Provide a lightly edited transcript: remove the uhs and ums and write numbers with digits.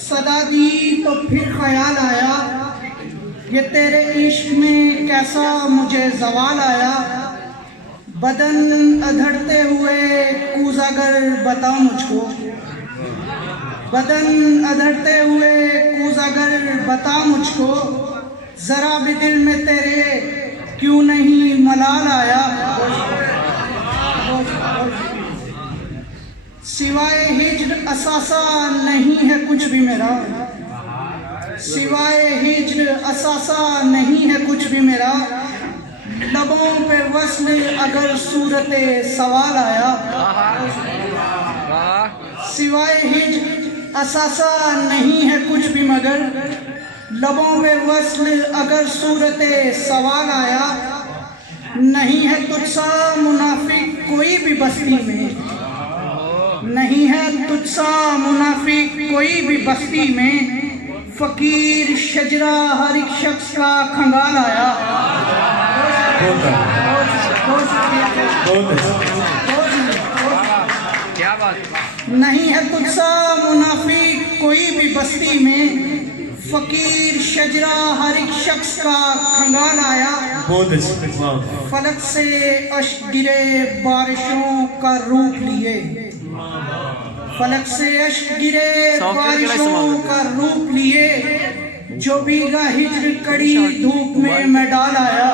सदा दी तो फिर ख्याल आया, ये तेरे इश्क में कैसा मुझे जवाल आया। बदन अधड़ते हुए कूज़ागर बता मुझको, बदन अधड़ते हुए कूज़ागर बता मुझको, जरा भी दिल में तेरे क्यों नहीं मलाल आया। सिवाय हिज्र असासा नहीं है कुछ भी मेरा, सिवाय हिज्र असासा नहीं है कुछ भी मेरा। लबों पे वस्ल अगर सूरत सवाल आया, सिवाय हिज्र असासा नहीं है कुछ भी मगर लबों पे वस्ल अगर सूरत सवाल आया। नहीं है तुझसा मुनाफिक कोई भी बस्ती में, नहीं है तुझसा मुनाफिक कोई भी बस्ती में। फकीर शजरा हर एक शख्स का खंगाल आया। क्या बात। नहीं है तुझसा मुनाफिक कोई भी बस्ती में, फकीर शजरा हर एक शख्स का खंगाल आया। फलक से अश्क गिरे बारिशों का रूप लिए, फलक से अश्क गिरे बारिशों का रूप लिए, जो भीगा हिज्र कड़ी धूप में मैं डाल आया।